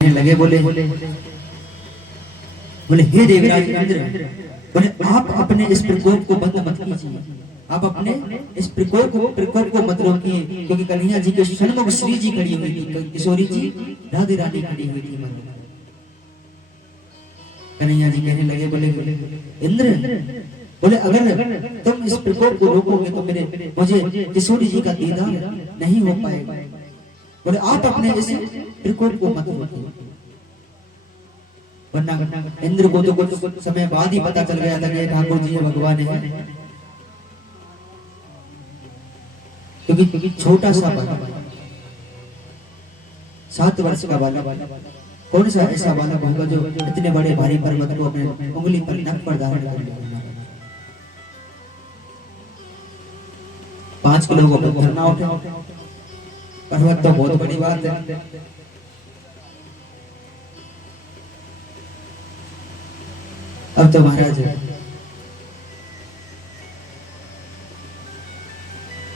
लगे बोले बोले हे देवराज इंद्र, बोले आप अपने इस प्रकोप को बंद मत कीजिए, आप अपने इस प्रकोप को मत रोकिए, क्योंकि कन्हैया जी के सन्मुख श्री जी खड़ी हुई थी, किशोरी जी राधे राधे खड़ी हुई थी। कन्हैया जी कहने लगे बोले इंद्र, बोले अगर तुम इस प्रकोप को रोकोगे तो मुझे किशोरी जी का दीदार नहीं हो पाएगा। बोले आप अपने इस प्रकोप को मत रोकिए, वरना इंद्र को तो कुछ समय बाद ही पता चल गया था कि ठाकुर जी भगवान है, क्योंकि छोटा सा बालक 7 वर्ष का बालक, कौन सा ऐसा बालक होगा जो इतने बड़े भारी पर्वत को अपने उंगली पर नख पर धारण कर लेगा। 5 किलो को धरना उठा, पर्वत तो बहुत बड़ी बात है। अब तो महाराज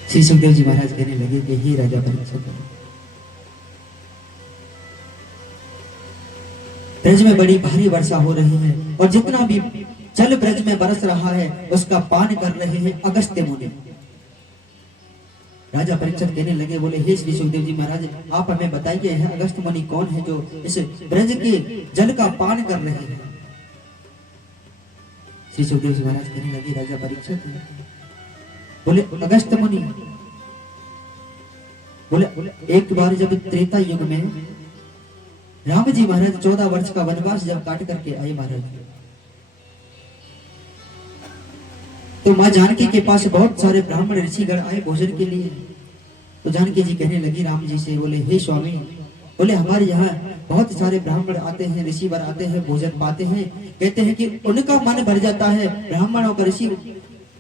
श्री सुखदेव जी महाराज कहने लगे कि हे राजा परीक्षित, ब्रज में बड़ी भारी वर्षा हो रही है और जितना भी जल ब्रज में बरस रहा है उसका पान कर रहे हैं अगस्त्य मुनि। राजा परीक्षित कहने लगे बोले हे श्री सुखदेव जी महाराज, आप हमें बताइए है अगस्त्य मुनि कौन है जो इस ब्रज के जल का पान कर रहे हैं। श्री सुखदेव जी महाराज कहने लगे राजा परीक्षित, बोले अगस्त्य मुनि, बोले एक बार जब त्रेता युग में राम जी महाराज 14 वर्ष का वनवास जब काट करके आए महाराज, तो मां जानकी के पास बहुत सारे ब्राह्मण ऋषिगण आए भोजन के लिए। तो जानकी जी कहने लगी राम जी से, बोले हे स्वामी, बोले हमारे यहाँ बहुत सारे ब्राह्मण आते हैं, ऋषिवर आते हैं, भोजन पाते हैं, कहते हैं कि उनका मन भर जाता है, ब्राह्मणों का ऋषि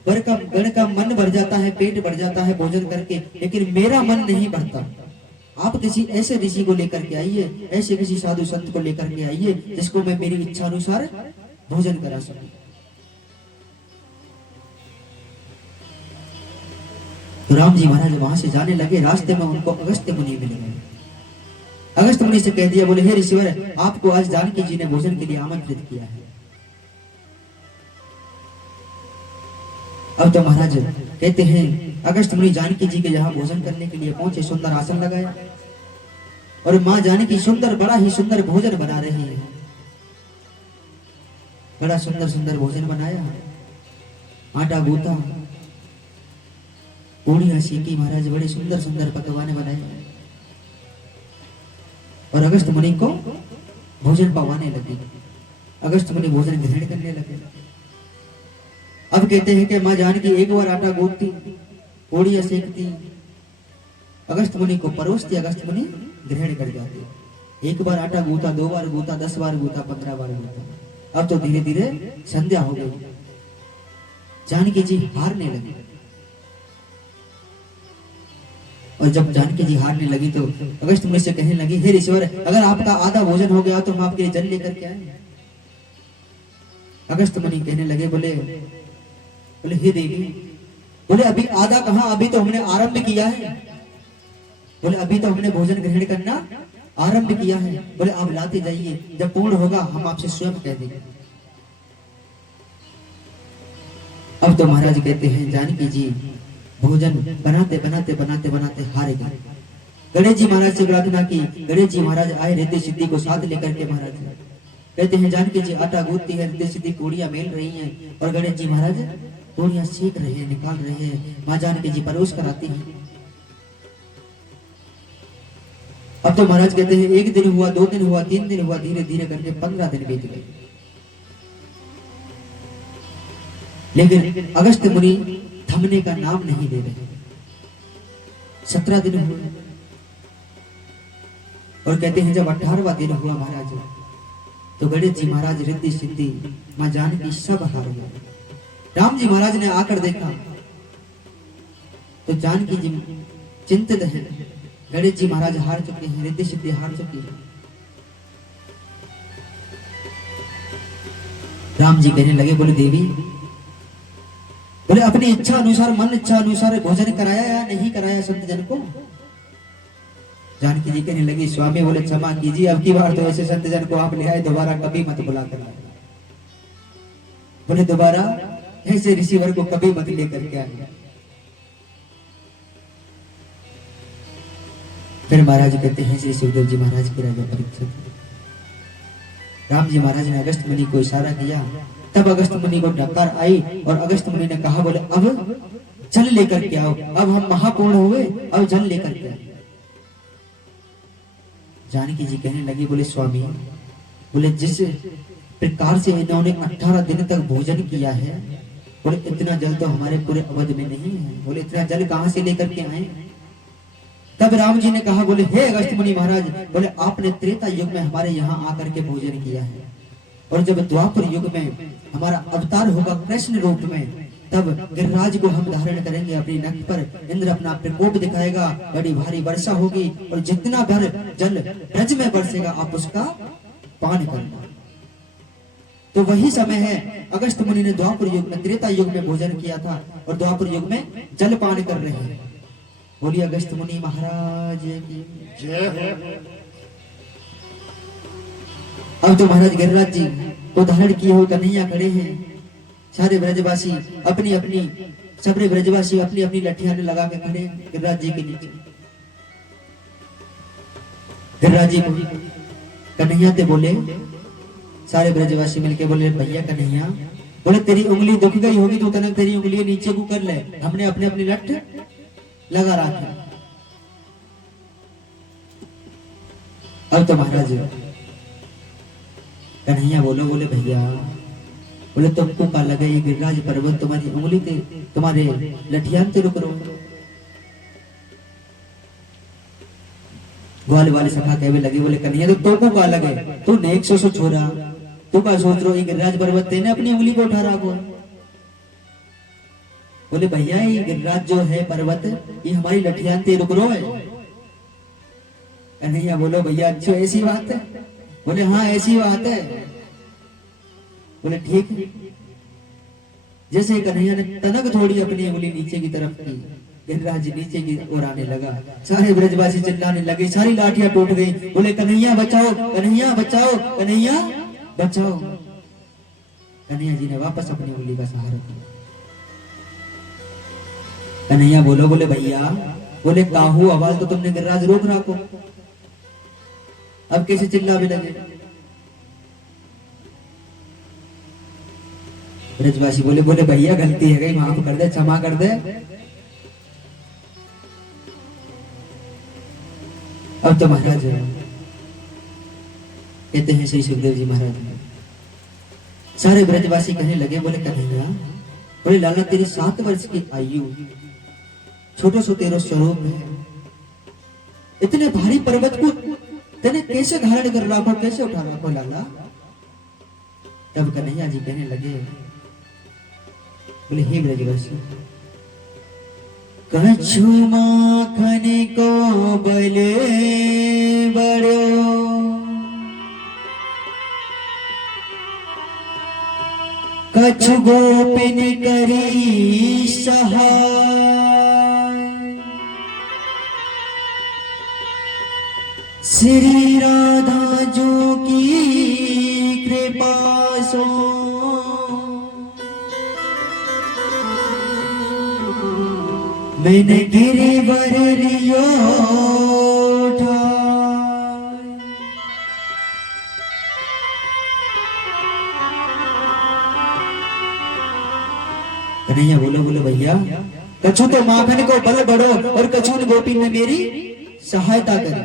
वर का गण का मन भर जाता है, पेट भर जाता है भोजन करके, लेकिन मेरा मन नहीं भरता। आप किसी ऐसे ऋषि को लेकर के आइए, ऐसे किसी साधु संत को लेकर के आइए जिसको मैं मेरी इच्छा अनुसार भोजन करा सकूं। तो राम जी महाराज वहां से जाने लगे, रास्ते में उनको अगस्त्य मुनि मिल गए। अगस्त्य मुनि से कह दिया, बोले हे ऋषिवर, आपको आज जानकी जी ने भोजन के लिए आमंत्रित किया है। अब तो महाराज कहते हैं अगस्त्य मुनि जानकी जी के यहाँ भोजन करने के लिए पहुंचे, सुंदर आसन लगाया और मां जानकी सुंदर, बड़ा ही सुंदर भोजन बना रही है। बड़ा सुंदर सुंदर भोजन बनाया, आटा गूंथा, पूड़ियां सीखी, महाराज बड़े सुंदर सुंदर पकवान बनाए और अगस्त्य मुनि को भोजन पवाने लगे। अगस्त्य मुनि भोजन ग्रहण करने लगे। अब कहते हैं कि मां जानकी एक बार आटा गूंथती, पूड़ियां सेकती, अगस्त्य मुनि को परोसती, अगस्त्य मुनि ग्रहण कर जाते। एक बार आटा गूंथा, 2 बार गूंथा, 10 बार गूंथा, 15 बार गूंथा। अब तो धीरे धीरे संध्या हो गई, जानकी जी हारने लगी। और जब जानकी जी हारने लगी तो अगस्त्य मुनि से कहने लगी, हे ऋषिवर, अगर आपका आधा भोजन हो गया तो हम आपके लिए जल लेकर के आए। अगस्त्य मुनि कहने लगे, बोले हे देवी, बोले अभी आधा कहां, अभी तो हमने आरंभ किया है। बोले अभी तो हमने भोजन ग्रहण करना आरंभ किया है। बोले आप लाते जाइए, जब पूर्ण होगा हम आपसे स्वयं कह देंगे। अब तो महाराज कहते हैं जानकी जी भोजन बनाते बनाते बनाते बनाते हार गए। गणेश जी महाराज से प्रार्थना की, गणेश जी महाराज आए रिद्धि सिद्धि को साथ लेकर के। महाराज कहते हैं जानकी जी आटा गूंथती है, रिद्धि सिद्धि पूड़ियां मेल रही हैं और गणेश जी महाराज पूड़ियां सेक रहे हैं, निकाल रहे हैं। मां जानकी जी परोस कर आती हैं। अब तो महाराज कहते हैं 1 दिन हुआ, 2 दिन हुआ, 3 दिन हुआ, धीरे धीरे करके 15 दिन बीत गए। लेकिन अगस्त्य मुनि थमने का नाम नहीं ले रहे। 17 दिन हुए और कहते हैं जब 18वां दिन हुआ महाराज, तो गणेश जी महाराज रिद्धि सिद्धि मां जानकी सब हार गए। राम जी महाराज ने आकर देखा तो जानकी जी चिंतित है, गणेश जी महाराज हार चुके हैं, रिद्धि सिद्धि हार चुकी है। राम जी कहने लगे, बोले देवी, बोले अपनी इच्छा अनुसार, मन इच्छा अनुसार भोजन कराया या नहीं कराया संत जन को। जानकी जी कहने लगी स्वामी बोले क्षमा कीजिए, अब की बार तो ऐसे संत जन को आप ले आए, दोबारा कभी मत बुला कर लाए। बोले दोबारा ऐसे ऋषिवर को कभी मत लेकर के आए। फिर महाराज कहते हैं श्री सुखदेव जी महाराज के राजा परीक्षित, राम जी महाराज ने अगस्त मुनि को इशारा किया, तब अगस्त मुनि को डकार आई और अगस्त मुनि ने कहा बोले अब जल लेकर के आओ, अब हम महापूर्ण हुए, अब जल लेकर के आओ। जानकी जी कहने लगी बोले स्वामी बोले जिस प्रकार से इन्होंने 18 दिन तक भोजन किया है, बोले इतना जल तो हमारे पूरे अवध में नहीं है, बोले इतना जल कहां से लेकर के आए। तब राम जी ने कहा बोले हे अगस्त मुनि महाराज, बोले आपने त्रेता युग में हमारे यहाँ आकर के भोजन किया है, और जब द्वापर युग में हमारा अवतार होगा कृष्ण रूप में, तब गिरिराज को हम धारण करेंगे अपनी नख पर, इंद्र अपना प्रकोप दिखाएगा, बड़ी भारी वर्षा होगी, और जितना भर जल ब्रज में बरसेगा आप उसका पान करना। तो वही समय है, अगस्त मुनि ने द्वापर युग में त्रेता युग में भोजन किया था और द्वापर युग में जल पान कर रहे हैं। बोलिए अगस्त मुनि महाराज की जय हो। अब तो महाराज गिरिराज जी को धारण किए हुए कन्हैया खड़े हैं, सारे ब्रजवासी अपनी अपनी सबरे ब्रजवासी अपनी अपनी लठियां लगा के खड़े गिरिराज जी के नीचे। गिरिराज जी कन्हैया से बोले, सारे ब्रजवासी मिलके बोले भैया कन्हैया, बोले तेरी उंगली दुख गई होगी तो तनक तेरी उंगली नीचे को कर ले, हमने अपने अपनी लठ लगा रखा। अब तो महाराज कन्हैया बोलो, बोले भैया, बोले तुमको का लगे ये गिरिराज पर्वत तुम्हारी उंगली ते तुम्हारे लठियान ते रुक रो। ग्वाल वाले सखा कहवे लगे, बोले कन्हैया तो तुमको का लगे, तू नेक सो छोरा, तू का सोच रो ये गिरिराज पर्वत तेने अपनी उंगली को उठा रहा। बोले भैया ये गिरिराज जो है पर्वत ये हमारी लठियान ते रुक रो है। कन्हैया बोलो भैया अच्छा ऐसी बात है, बोले हाँ ऐसी बात है। बोले ठीक है। जैसे कन्हैया ने तनक थोड़ी अपनी उंगली नीचे की तरफ की, गिरिराज नीचे की ओर आने लगा, सारे ब्रजवासी चिल्लाने लगे, सारी लाठियां टूट गई। बोले कन्हैया बचाओ, कन्हैया बचाओ, कन्हैया बचाओ। कन्हैया जी ने वापस अपनी उंगली का सहारा दिया। कन्हैया बोलो, बोले भैया, बोले काहू आवाज तो तुमने गिरिराज रोक रखो, अब कैसे चिल्ला भी लगे। ब्रजवासी बोले, बोले भैया गलती है गई, माफ कर दे, क्षमा कर दे। अब तो महाराज कहते हैं श्री सुखदेव जी महाराज, सारे ब्रजवासी कहने लगे, बोले कन्हैया, बोले लाला तेरी 7 वर्ष की आयु, छोटो सो तेरो स्वरूप है, इतने भारी पर्वत को तेने कैसे धारण कर रखो, कैसे उठा रखो लाला। तब कन्हैया जी कहने लगे, बोले हे ब्रजवासी, कछु माखन को बले बड़ो, कछु गोपिन करी सहाय, श्री राधा जो की कृपा सो, मैंने गिरिवर लियो ठाय। कन्हैया बोलो, बोलो भैया, कछु तो माखन को बल बढ़ो और कछु ने गोपी ने मेरी सहायता करी।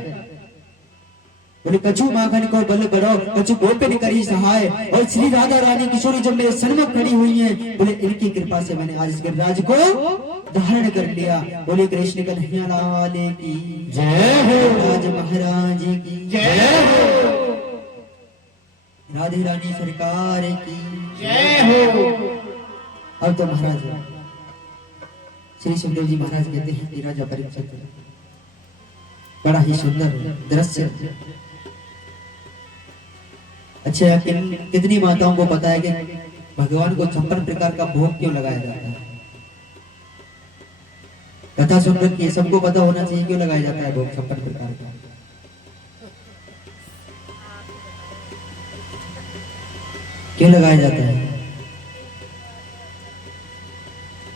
बोले कछु माखन को बल बढ़ो, कछु गोपिन करी सहाय, और श्री राधा रानी किशोरी जब मेरे सन्मुख खड़ी हुई हैं, बोले इनकी कृपा से मैंने आज इस गिरिराज को धारण कर लिया। बोले कृष्ण कन्हैया लाल की जय हो, राज महाराज की जय हो, राधे रानी सरकार की जय हो। अब तो महाराज श्री सुखदेव जी महाराज कहते हैं कि राजा परीक्षित, बड़ा ही सुंदर दृश्य। अच्छा कितनी माताओं को पता है कि भगवान को 56 प्रकार का भोग क्यों लगाया जाता है? कथा सुन रखी है, सबको पता होना चाहिए क्यों लगाया जाता है भोग 56 प्रकार का। क्यों लगाया जाता है?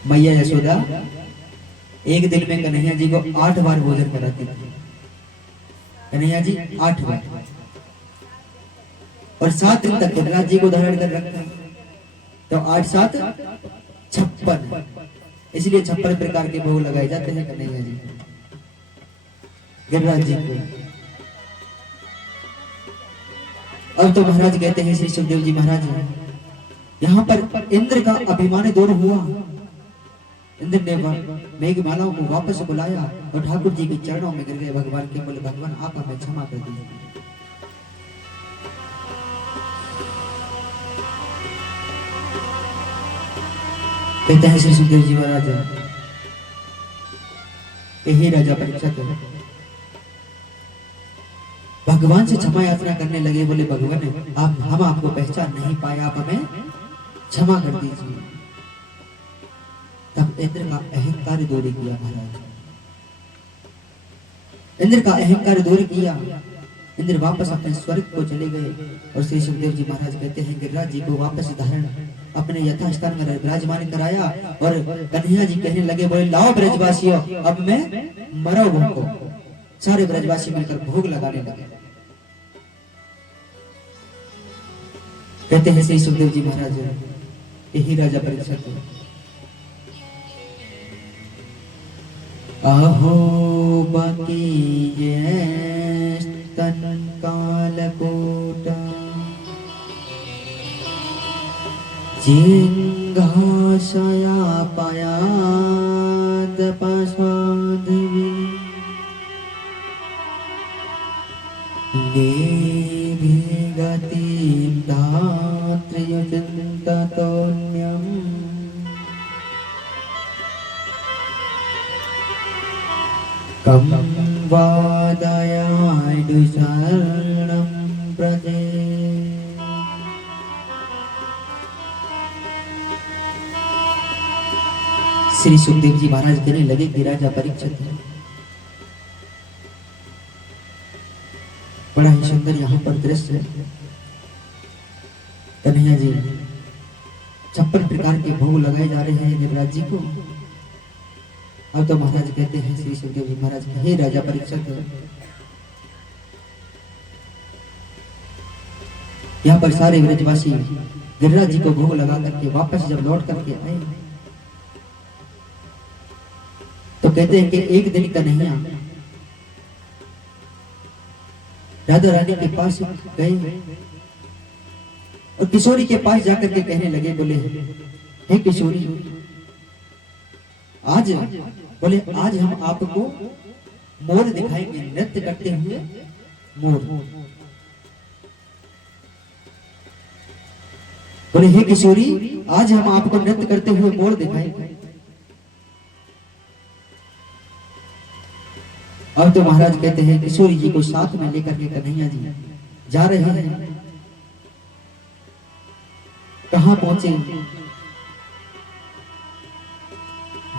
मैया यशोदा एक दिन में कन्हैया जी को 8 बार भोजन कराती थी। कन्हैया जी 8 बार, और 7 दिन तक गिरिराज जी को धारण कर रखा, तो 8 7 56, इसलिए 56 प्रकार के भोग लगाए जाते हैं कन्हैया जी गिरिराज जी को। अब तो महाराज कहते हैं श्री सुखदेव जी महाराज, यहाँ पर इंद्र का अभिमान दूर हुआ। इंद्र ने मेघमालाओं को वापस बुलाया और ठाकुर जी के चरणों में गिर गए। भगवान के बोले, भगवान आप हमें क्षमा कर दीजिए। कहते हैं श्री सुखदेव जी महाराज, यही राजा परीक्षित भगवान से क्षमा याचना करने लगे। बोले, भगवान हम आपको पहचान नहीं पाए, आप हमें क्षमा कर दीजिए। तब इंद्र का अहंकार दूर किया महाराज, इंद्र का अहंकार दूर किया। इंद्र वापस अपने स्वर्ग को चले गए और श्री सुखदेव जी महाराज कहते हैं गिरिराज जी को वापस धारण अपने यथास्थान में विराजमान कराया। और कन्हैया जी कहने लगे, बोले, लाओ ब्रजवासियों, अब मैं मरो भूखो। सारे ब्रजवासी मिलकर भोग लगाने लगे। कहते हैं श्री सुखदेव जी महाराज, यही राजा परीक्षित, अहो बाकी ये स्तन कालकोटा जिंघाशया पयाद पश्वाद्वी गतिं धात्र्युचिन्ततोऽन्यम् कं वादयादु शरणं प्रजे। श्री सुखदेव जी महाराज कहने लगे कि राजा परीक्षित, बड़ा ही सुंदर यहाँ पर दृश्य है। कन्हैया जी 56 प्रकार के भोग लगाए जा रहे हैं गिरिराज जी को। अब तो महाराज कहते हैं श्री सुखदेव जी महाराज, हे राजा परीक्षित, यहाँ पर सारे ब्रजवासी गिरिराज जी को भोग लगा करके वापस जब लौट करके आए तो कहते हैं कि एक दिन कन्हैया राधा रानी के पास गए और किशोरी के पास जाकर के कहने लगे, बोले, हे किशोरी, आज हम आपको मोर दिखाएंगे, नृत्य करते हुए मोर। बोले, हे किशोरी, आज हम आपको नृत्य करते हुए मोर दिखाएंगे। अब तो महाराज कहते हैं किशोरी जी को साथ में लेकर के कन्हैया जी जा रहे हैं। कहां पहुंचे?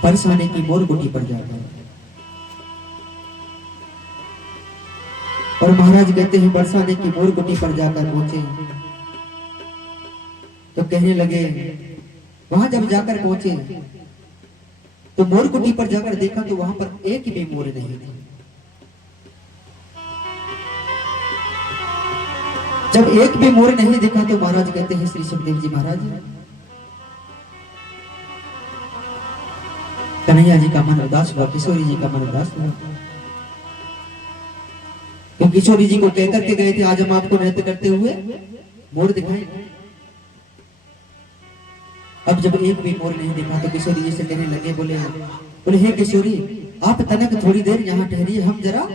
बरसाने की मोरकुटी पर जाकर। और महाराज कहते हैं बरसाने की मोरकुटी पर जाकर पहुंचे तो कहने लगे, वहां जब जाकर पहुंचे तो मोरकुटी पर जाकर देखा तो वहां पर एक भी मोर नहीं थी। जब एक भी मोर नहीं दिखा तो महाराज कहते हैं श्री सुखदेव जी महाराज, कन्हैया जी का मन उदास हुआ, किशोरी जी का मन उदास हुआ। तो किशोरी जी को कहकर के गए थे, आज हम आपको नृत्य करते हुए मोर दिखाएंगे। अब जब एक भी मोर नहीं दिखा तो किशोरी जी से कहने लगे, बोले, हे किशोरी, आप तनक थोड़ी देर यहाँ ठहरिए, हम जरा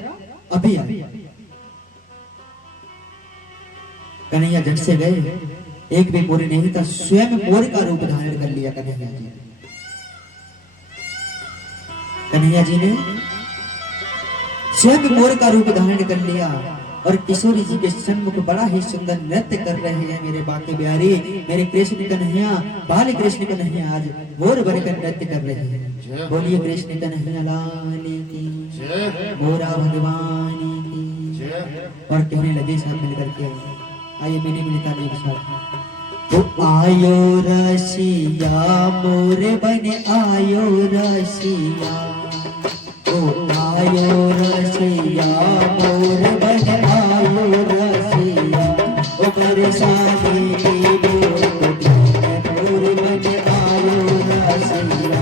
अभी आए। कन्हैया झट से गए, एक भी मोर नहीं था, स्वयं मोर का रूप धारण कर लिया कन्हैया जी। कन्हैया जी ने स्वयं मोर का रूप धारण कर लिया और किशोरी जी के सन्मुख बड़ा ही सुंदर नृत्य कर रहे हैं। मेरे बाके बिहारी, मेरे कृष्ण कन्हैया, बाल कृष्ण कन्हैया आज मोर बनकर नृत्य कर रहे हैं। बोलिए कृष्ण कन्हैया लाल की, मोरा भगवान की। और कहने लगे साथ मिलकर के, आइए मेरी मिलता एक साथ। तो आयो रसिया मोरे बने आयो रसिया, तो आयो रसिया मोरे बने आयो रसिया, ओ मेरे साथी मोरे बने आयो रसिया।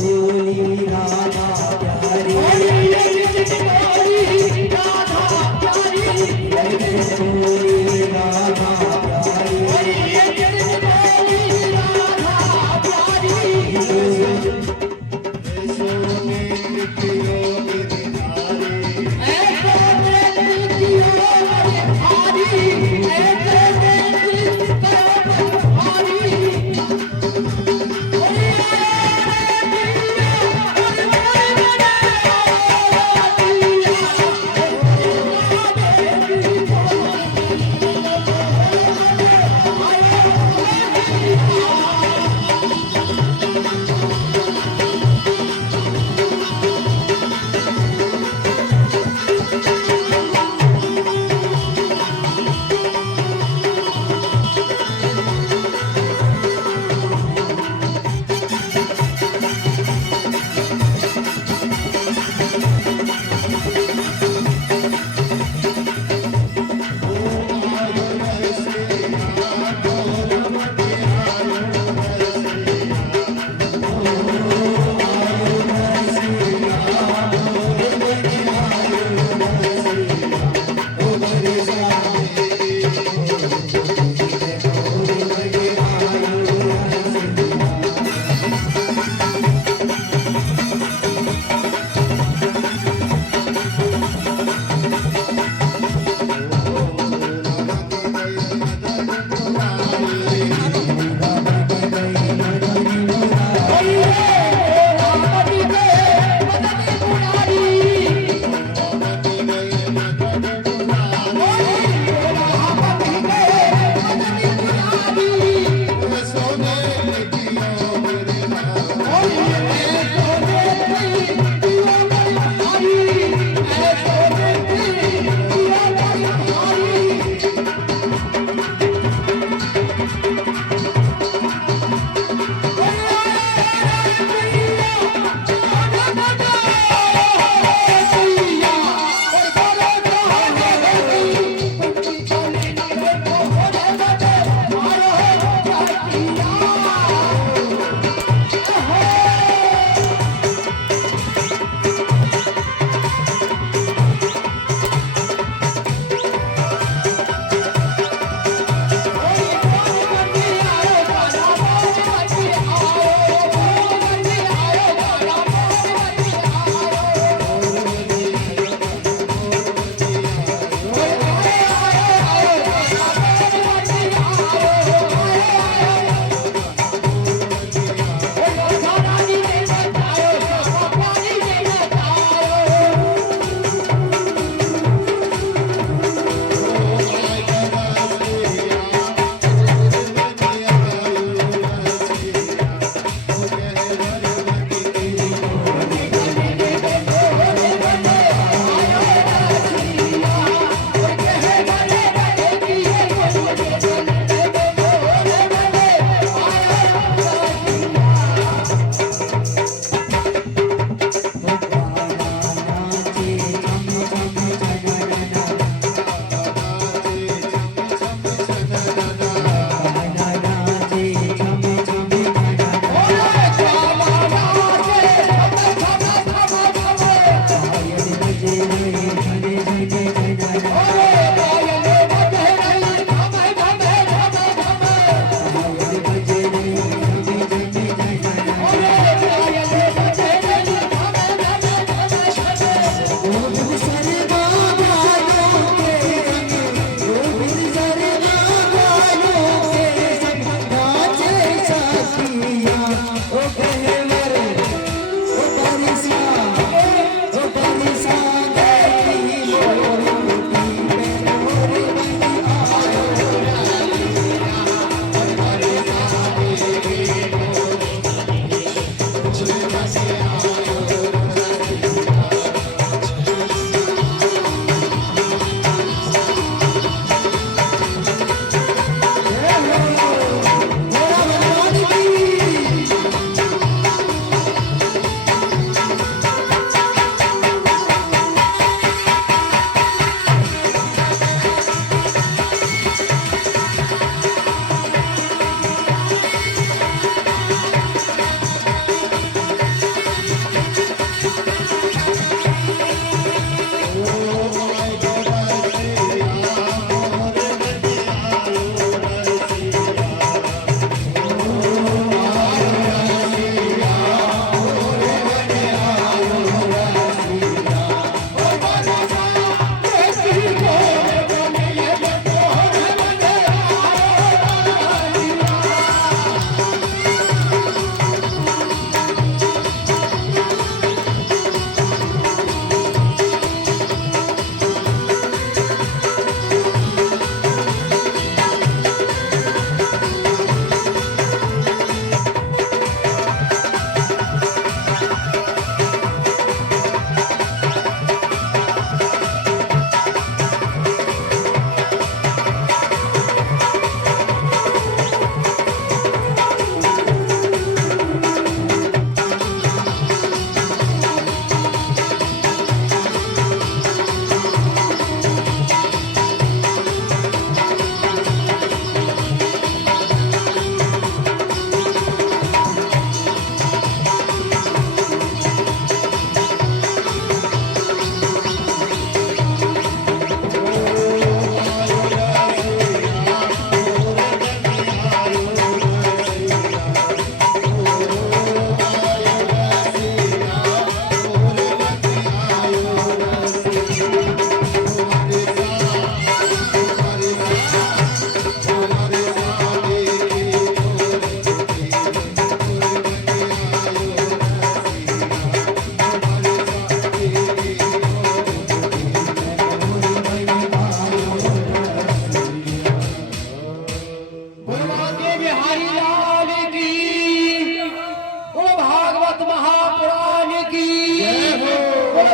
बोली राधा प्यारी, बोली राधा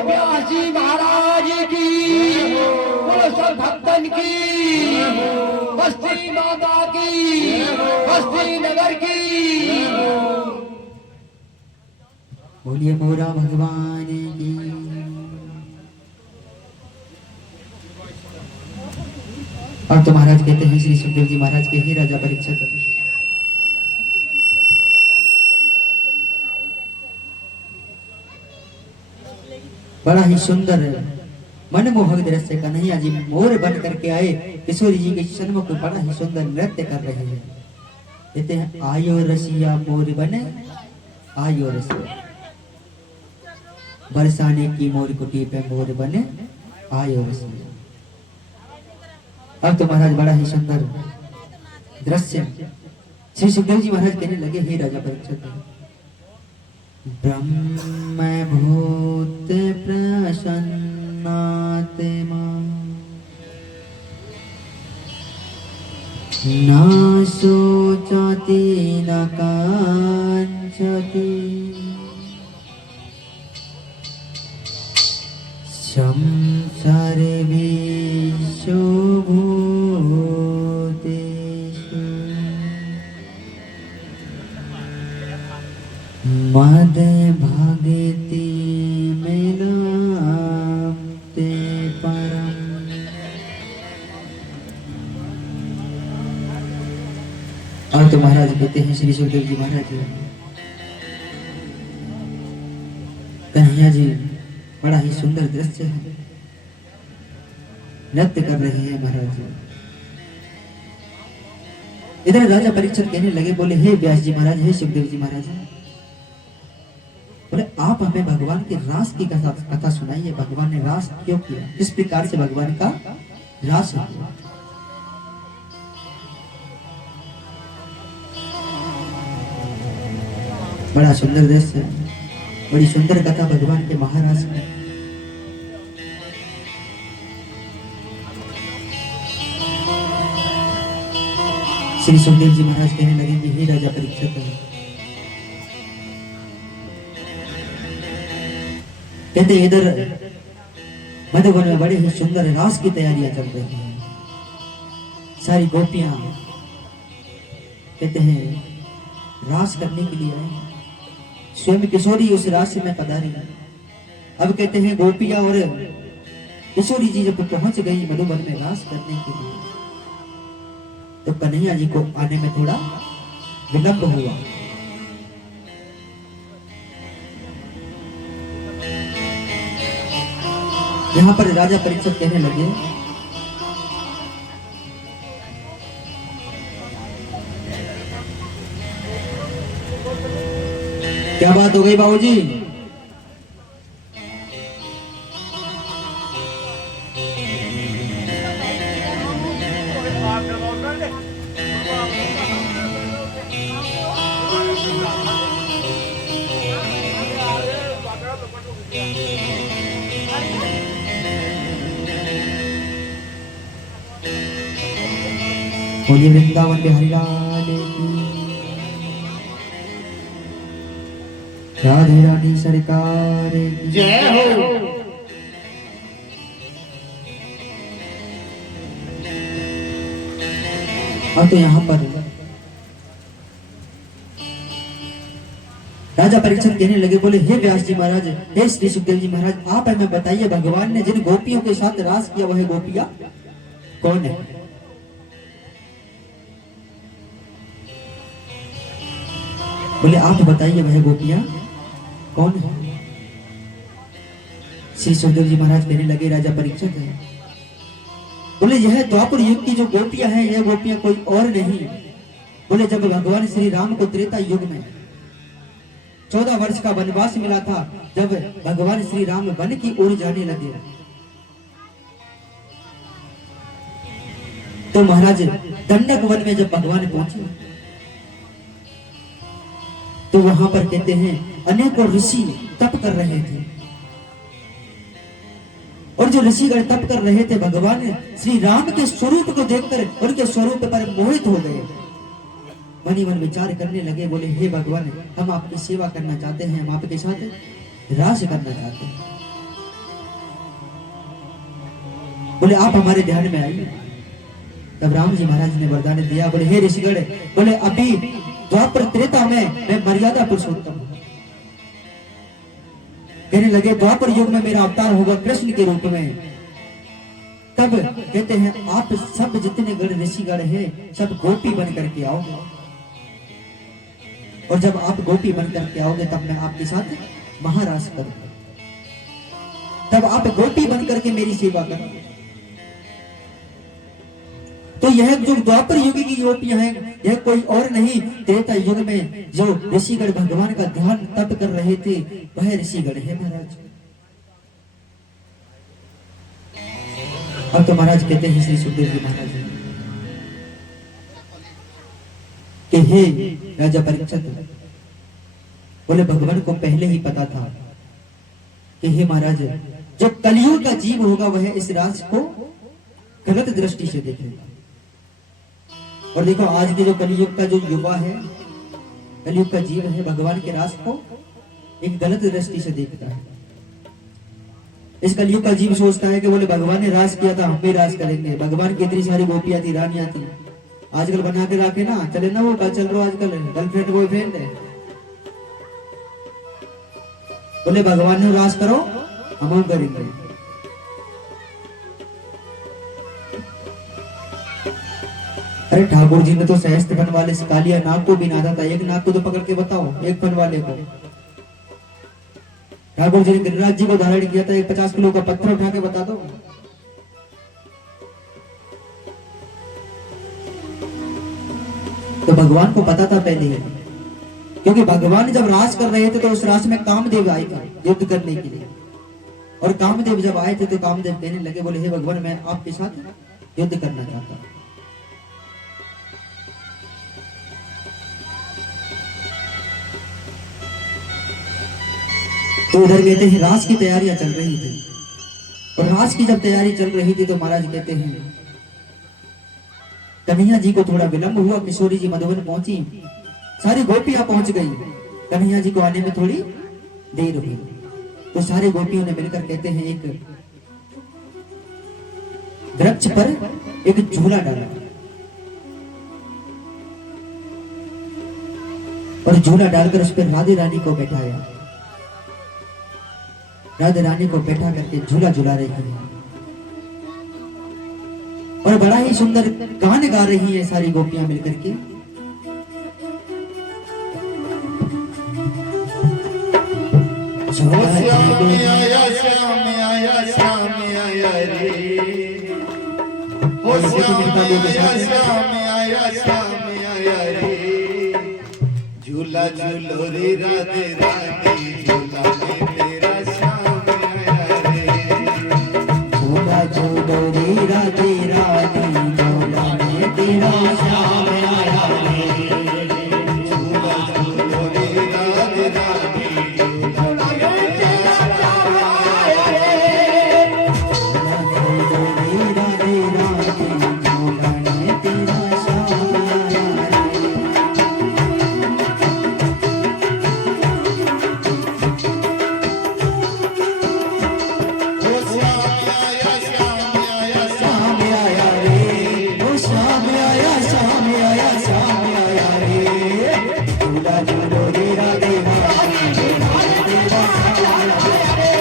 व्यास जी महाराज की, बोलो सब भक्तन की, बस्ती माता की, बस्ती नगर की। बोलिए मोरा भगवान की। अब तो महाराज कहते हैं श्री सुखदेव जी महाराज के, हे राजा परीक्षित, बड़ा ही सुंदर मनमोहक दृश्य कन्हैया जी मोर बन करके आए किशोरी जी के सन्मुख बड़ा ही सुंदर नृत्य कर रहे हैं। कहते हैं आयो रसिया मोर बने, आयो रसिया, बरसाने की मोर कुटी पे मोर बने, आयो रसिया। अब तो महाराज बड़ा ही सुंदर दृश्य श्री सुखदेव जी महाराज कहने लगे, हे राजा परीक्षित, ब्रह्म भूत प्रसन्नात्मा न शोचति न कांचति सर्वेषु भूतेषु मद भगति मिलाते परम। और तो महाराज कहते हैं श्री सुखदेव जी महाराज, कन्हैया जी बड़ा ही सुंदर दृश्य है, नृत्य कर रहे हैं महाराज जी। इधर राजा परीक्षित कहने लगे, बोले हे व्यास जी महाराज, हे सुखदेव जी महाराज, बोले आप हमें भगवान के रास की कथा सुनाइए। भगवान ने रास क्यों किया, किस प्रकार से भगवान का रास हुआ। बड़ा सुंदर दृश्य, बड़ी सुंदर कथा भगवान के महाराज की। श्री सुखदेव जी महाराज कहने लगे कि हे राजा परीक्षित, कहते इधर मधुवन में बड़े ही सुंदर रास की तैयारियां चल रही हैं। सारी गोपियां कहते हैं रास करने के लिए आए, स्वयं किशोरी उस रास में पधारी। अब कहते हैं गोपियां और किशोरी जी जब पहुंच गई मधुवन में रास करने के लिए, तो कन्हैया जी को आने में थोड़ा विलंब हुआ। यहां पर राजा परीक्षित कहने लगे, क्या बात हो गई बाबूजी? बोलिए वृंदावन बिहारी लाल की, राधे रानी सरकार की जय हो। और तो यहाँ पर राजा परीक्षित कहने लगे, बोले हे व्यास जी महाराज, हे श्री सुखदेव जी महाराज, आप हमें बताइए भगवान ने जिन गोपियों के साथ रास किया वह गोपियां कौन है? बोले आप बताइए वह गोपियां कौन है? श्री सुखदेव जी महाराज कहने लगे, राजा परीक्षित है, बोले यह द्वापर युग की जो गोपियां हैं, यह गोपियां कोई और नहीं। बोले जब भगवान श्री राम को त्रेता युग में 14 वर्ष का वनवास मिला था, जब भगवान श्री राम वन की ओर जाने लगे, तो महाराज दंडक वन में जब भगवान पहुंचे, तो वहां पर कहते हैं अनेकों ऋषि तप कर रहे थे, और जो ऋषिगण तप कर रहे थे, भगवान श्री राम के स्वरूप को देखकर उनके स्वरूप पर मोहित हो गए। मन ही मन विचार करने लगे, बोले हे भगवान, हम आपकी सेवा करना चाहते हैं, हम आपके साथ रास करना चाहते हैं। बोले आप हमारे ध्यान में आइए। तब राम जी महाराज ने वरदान दिया, बोले हे ऋषिगण, बोले अभी द्वापर त्रेता में मैं मर्यादा पुरुषोत्तम हूं। कहने लगे द्वापर युग में मेरा अवतार होगा कृष्ण के रूप में। तब कहते हैं आप सब जितने गण ऋषिगण हैं सब गोपी बन करके आओगे, और जब आप गोपी बन करके आओगे तब मैं आपके साथ महाराज करूंगा, तब आप गोपी बन करके मेरी सेवा करोगे। तो यह जो द्वापर युग की गोपियां हैं यह कोई और नहीं, त्रेता युग में जो ऋषिगण भगवान का ध्यान तप कर रहे थे वह ऋषिगण है महाराज। अब तो महाराज कहते हैं श्री सुखदेव जी महाराज कि हे राजा परीक्षित, बोले भगवान को पहले ही पता था कि हे महाराज जो कलियुग का जीव होगा वह इस राज को गलत दृष्टि से देखेगा। और देखो आज के जो कलियुग का जो युवा है, कलियुग का जीव है, भगवान के राज को एक गलत दृष्टि से देखता है। इस कलियुग का जीव सोचता है कि बोले भगवान ने राज किया था हम भी राज करेंगे, भगवान की इतनी सारी गोपियां थी, रानियां थी, आजकल बना के रखे ना, चले ना वो का चल रहा आजकल गर्लफ्रेंड बॉयफ्रेंड है, बोले भगवान ने राज करो हम करेंगे। अरे ठाकुर जी ने तो सहस्त्र फन वाले कालिया नाग को भी नादा था, एक नाग को तो पकड़ के बताओ, एक फन वाले को। ठाकुर जी ने गिरिराज जी को धारण किया था, एक 50 किलो का पत्थर उठा के बता दो। तो भगवान को पता था पहले ही, क्योंकि भगवान जब राज कर रहे थे तो उस राज में कामदेव आए थे युद्ध करने के लिए, और कामदेव जब आए थे तो कामदेव कहने लगे, बोले हे भगवान मैं आपके साथ युद्ध करना चाहता हूं। तो उधर कहते हैं रास की तैयारियां चल रही थी, और रास की जब तैयारी चल रही थी तो महाराज कहते हैं कन्हैया जी को थोड़ा विलंब हुआ, किशोरी जी मधुबन पहुंची, सारी गोपियां पहुंच गई, कन्हैया जी को आने में थोड़ी देर हुई। तो सारे गोपियों ने मिलकर कहते हैं एक वृक्ष पर एक झूला डाला, और झूला डालकर उस पर राधे रानी को बैठाया। राधा रानी को बैठा करके झूला झुला रही है, और बड़ा ही सुंदर गान गा रही है सारी गोपियां मिलकर के। श्याम आया श्याम आया श्याम आया रे, ओ श्याम आया श्याम आया रे, झूला झूलो रे राधे रानी, झूला में तेरा श्याम आया रे, झूला झूलो रे राधे रानी, झूला में तेरा श्याम आया रे, झूला झूलो रे राधे रानी, झूला में तेरा श्याम आया रे, झूला झूलो रे राधे रानी, झूला में तेरा श्याम आया रे। ओ श्याम आया श्याम आया श्याम आया रे, ओ श्याम आया श्याम आया श्याम आया रे, झूला झूलो रे राधे रानी, झूला में तेरा श्याम आया रे।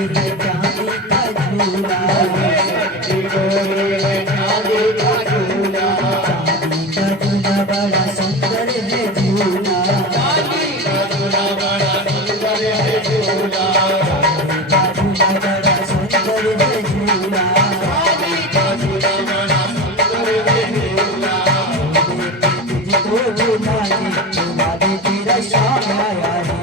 डोली है चांदी का झूला, सच्ची डोली है चांदी का झूला, चांदी का झूला बड़ा सुंदर है झूला, चांदी का झूला बड़ा सुंदर है झूला, चांदी का झूला बड़ा सुंदर है झूला, चांदी का झूला बड़ा सुंदर है झूला, तुझको झूला दे तेरा श्याम आया है।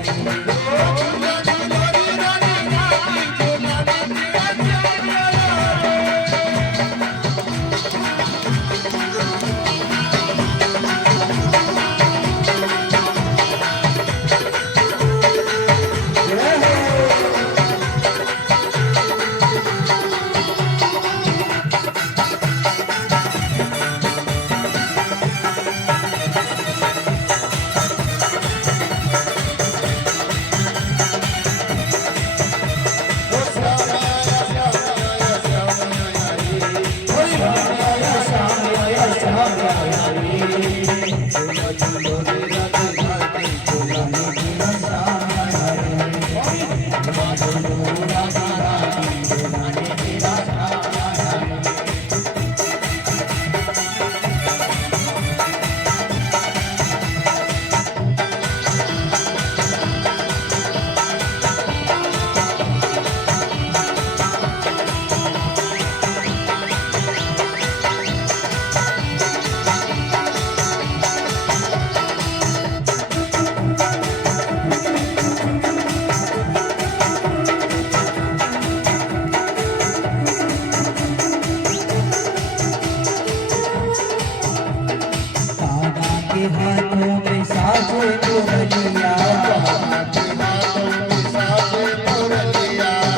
हाथों में साजो मुरलिया,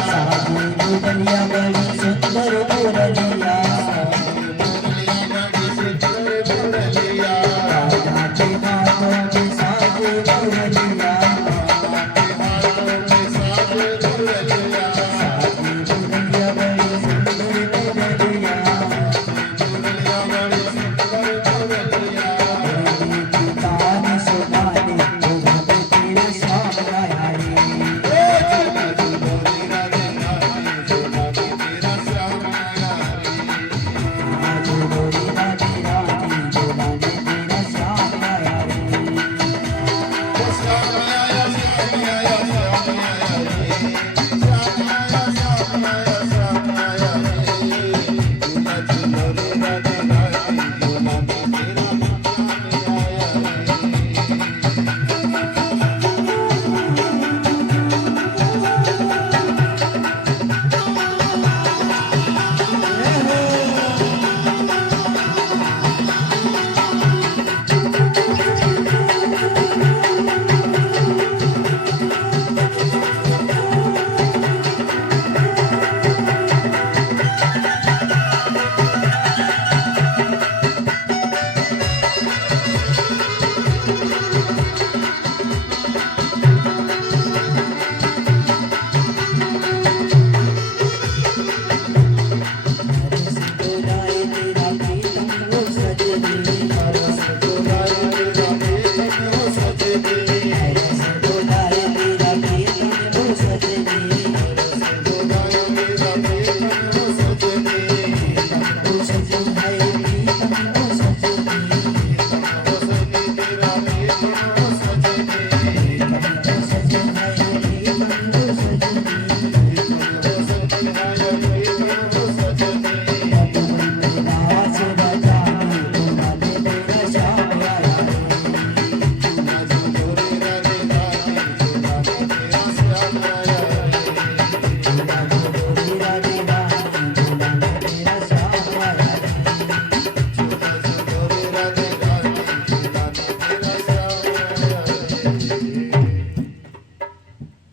साजो मुरलिया बड़ी सुंदर मुरलिया, राजा के हाथों में साजो मुरलिया, साजो मुरलिया बड़ी सुंदर मुरलिया,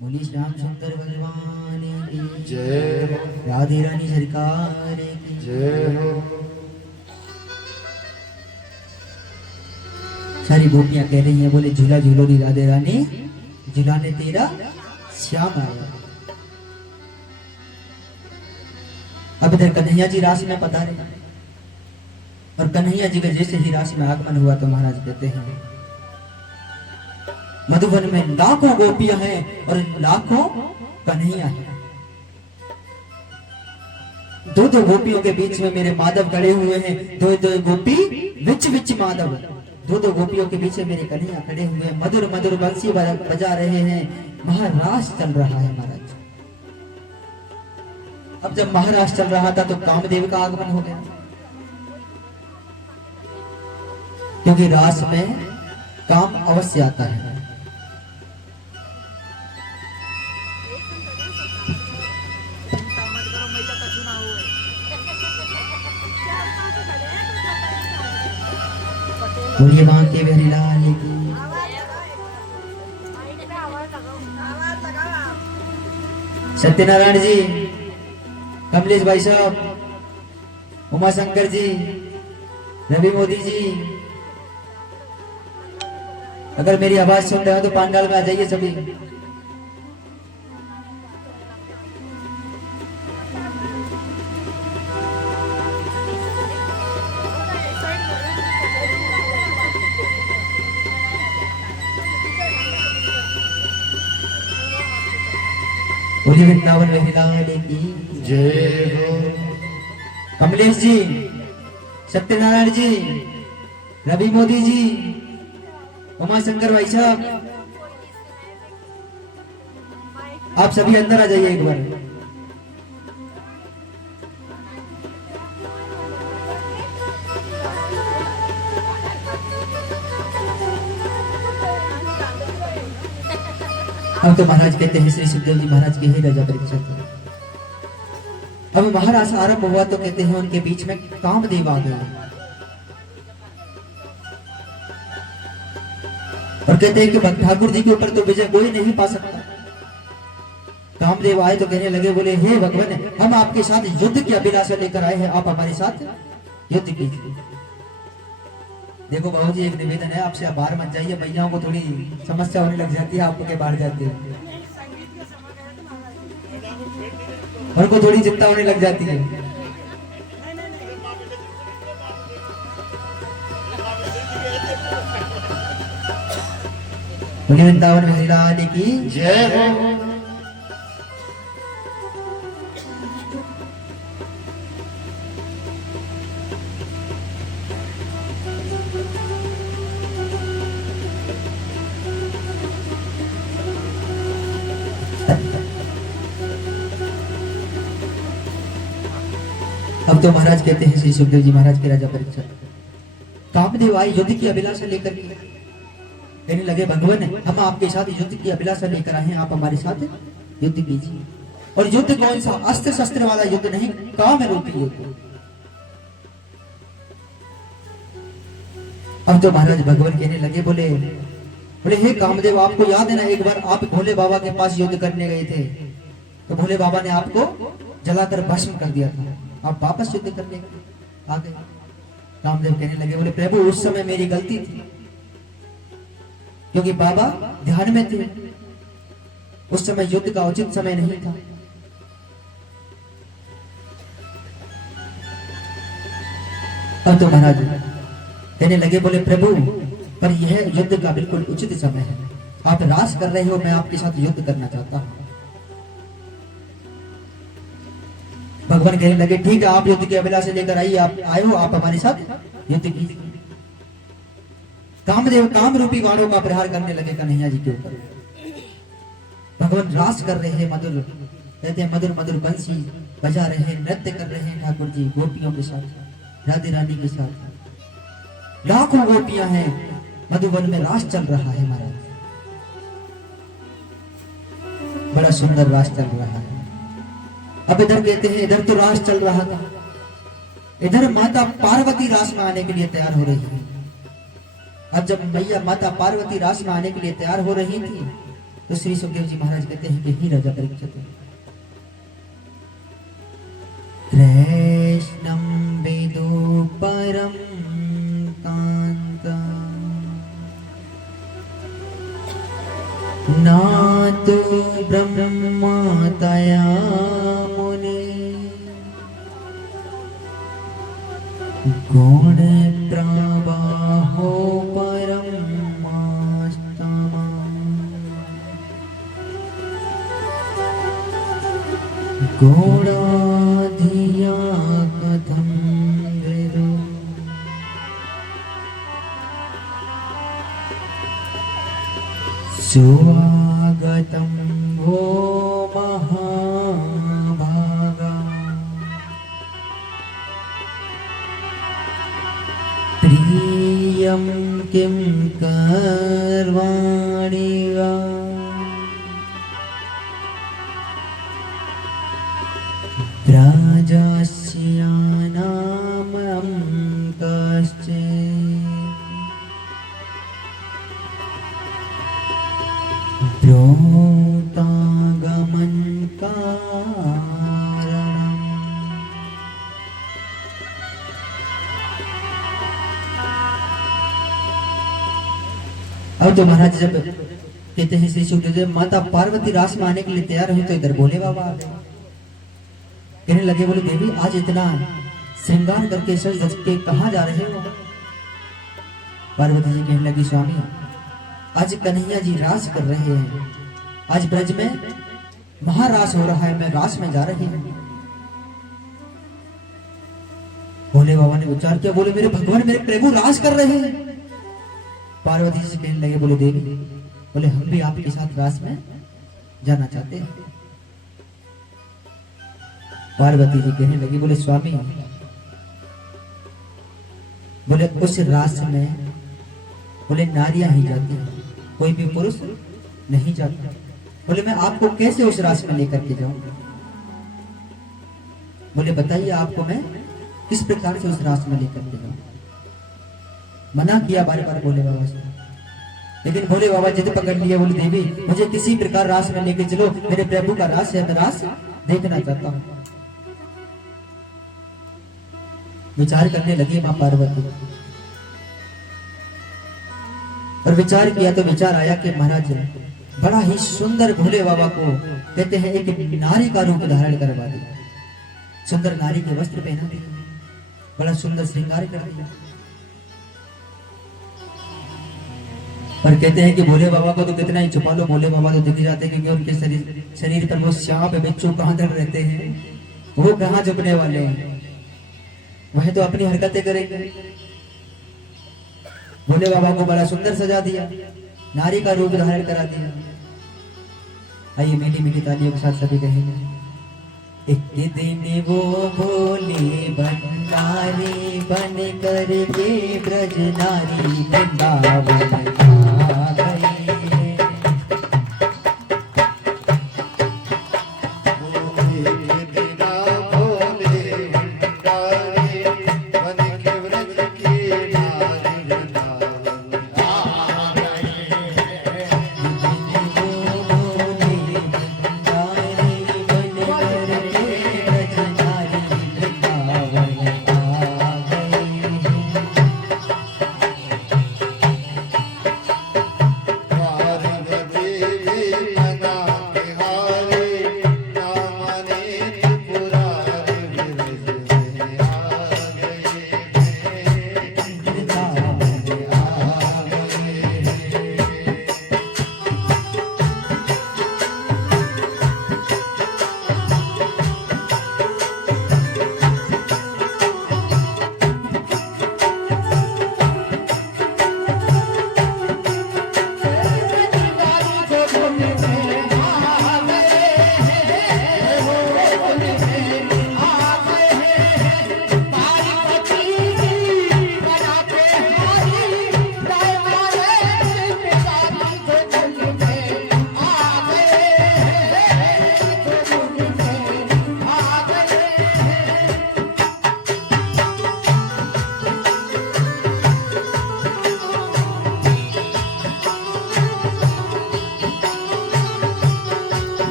बोली श्याम सुंदर भगवान की जय हो, राधे रानी सरकार की जय हो। सारी गोपियां कह रही हैं, बोले झूला झूलो री राधे रानी, झूलाने तेरा श्याम आया। अब इधर कन्हैया जी रास में पधारे और कन्हैया जी का जैसे ही रास में आगमन हुआ तो महाराज कहते हैं मधुबन में लाखों गोपियां हैं और लाखों कन्हैया हैं। दो दो गोपियों के बीच में मेरे माधव खड़े हुए हैं, दो दो गोपी विच विच माधव, दो दो गोपियों के बीच में मेरे कन्हैया खड़े हुए हैं, मधुर मधुर बंसी बजा रहे हैं, महारास चल रहा है महाराज। अब जब महारास चल रहा था तो कामदेव का आगमन हो गया, क्योंकि रास में काम अवश्य आता है। बोलिए मां के बिहारी लाल की। सत्यनारायण जी, कमलेश भाई साहब, उमा शंकर जी, रवि मोदी जी, अगर मेरी आवाज सुन रहे हो तो पंडाल में आ जाइए सभी। बोलिए वृंदावन बिहारी लाल की जय हो। कमलेश जी, सत्यनारायण जी, रवि मोदी जी, उमा शंकर भाई साहब, आप सभी अंदर आ जाइए एक बार। हम तो महाराज कहते हैं श्री सुखदेव जी महाराज के ही राजा परीक्षित। अब महाराज आरंभ हुआ तो कहते हैं उनके बीच में कामदेव आ गए और कहते हैं कि ठाकुर जी के ऊपर तो विजय कोई नहीं पा सकता। कामदेव आए तो कहने लगे, बोले हे भगवान, हम आपके साथ युद्ध की अभिलाषा लेकर आए हैं, आप हमारे साथ युद्ध कीजिए। देखो बाबू जी, एक निवेदन है आपसे, आप बाहर मत जाइए, भैयाओं को थोड़ी समस्या होने लग जाती है, आपके बाहर जाते हैं उनको थोड़ी चिंता होने लग जाती है। वृंदावन बिहारी लाल की जय हो। अब तो महाराज कहते हैं श्री सुखदेव जी महाराज के राजा परीक्षित, कामदेव आए युद्ध की अभिलाषा लेकर के, कहने लगे भगवान, हम आपके साथ युद्ध की अभिलाषा लेकर आए हैं, आप हमारे साथ युद्ध कीजिए। और युद्ध कौन सा? अस्त्र शस्त्र वाला युद्ध नहीं, काम रूपी युद्ध। अब तो महाराज भगवान कहने लगे, बोले हे कामदेव, आपको याद है ना, एक बार आप भोले बाबा के पास युद्ध करने गए थे तो भोले बाबा ने आपको जलाकर भस्म कर दिया था, आप वापस युद्ध करने आ गए। कामदेव कहने लगे, बोले प्रभु, उस समय मेरी गलती थी, क्योंकि बाबा ध्यान में थे, उस समय युद्ध का उचित समय नहीं था। अब तो महाराज कहने लगे, बोले प्रभु, पर यह युद्ध का बिल्कुल उचित समय है, आप रास कर रहे हो, मैं आपके साथ युद्ध करना चाहता हूं। भगवान कहने लगे, ठीक है, आप युद्ध की अभिलाषा लेकर आइए, आप आए हो, आप हमारे साथ युद्ध कीजिए। कामदेव काम रूपी बाणों का प्रहार करने लगे कन्हैया जी के ऊपर। भगवान रास कर रहे हैं, मधुर कहते हैं मधुर मधुर बंसी बजा रहे हैं, नृत्य कर रहे हैं ठाकुर जी गोपियों के साथ, राधे रानी के साथ। लाखों गोपियां हैं, मधुबन में रास चल रहा है महाराज, बड़ा सुंदर रास चल रहा है। अब इधर कहते हैं, इधर तो रास चल रहा था, इधर माता पार्वती रास में आने के लिए तैयार हो रही है। अब जब मैया माता पार्वती रास में आने के लिए तैयार हो रही थी तो श्री सुखदेव जी महाराज कहते हैं कि हे राजा परीक्षित, कृष्णं वेदो परम कांता ना तो ब्रह्मा तया मुनि गुण प्रवाहो परमास्तमा गुणाधिया स्वागतं वो महाभागा प्रियं किं कर्वाणि वा राजस्यानामं कश्चित् प्रोतागमन कारणम्। अब तो महाराज जब कहते हैं श्री सुखदेव माता पार्वती रास में आने के लिए तैयार हुई तो इधर भोले बाबा आ गए। कहने लगे बोले देवी आज इतना श्रृंगार करके सज धज के कहाँ जा रहे हो? पार्वती जी कहने लगी स्वामी आज कन्हैया जी रास कर रहे हैं, आज ब्रज में महारास हो रहा है, मैं रास में जा रही हूँ। भोले बाबा ने उच्चार किया बोले मेरे भगवान मेरे प्रभु रास कर रहे हैं। पार्वती जी कहने लगे बोले देवी बोले हम भी आपके साथ रास में जाना चाहते हैं। पार्वती जी कहने लगी बोले स्वामी बोले उस रास में बोले नारियां ही जाती हैं, कोई भी पुरुष नहीं जाता। बोले मैं आपको कैसे उस रास में लेकर के जाऊं? बोले बताइए आपको मैं किस प्रकार से उस रास में लेकर के जाऊं? मना किया बार बार भोले बाबा से, लेकिन भोले बाबा जिद पकड़ लिए। बोले देवी मुझे किसी प्रकार रास में लेके चलो, मेरे प्रभु का रास है, मैं रास देखना चाहता हूं। विचार करने लगी मां पार्वती और विचार किया तो विचार आया कि महाराज बड़ा ही सुंदर भोले बाबा को कहते हैं एक नारी का रूप धारण करवा दिया, सुंदर नारी के वस्त्र पहना दिया, बड़ा सुंदर श्रृंगार कर दिया। और कहते हैं कि भोले बाबा को तो कितना ही छुपा लो, भोले बाबा तो दिख जाते हैं क्योंकि उनके शरीर पर वो सांप बिच्छू कहाँ तक रहते हैं, वो कहाँ छुपने वाले हैं, वह तो अपनी हरकतें करेंगे। भोले बाबा को बड़ा सुंदर सजा दिया, नारी का रूप धारण करा दिया। आइए मीठी मीठी तालियों के साथ सभी कहेंगे एक दिन वो भोले भंडारी बन कर के ब्रज नारी वृंदावन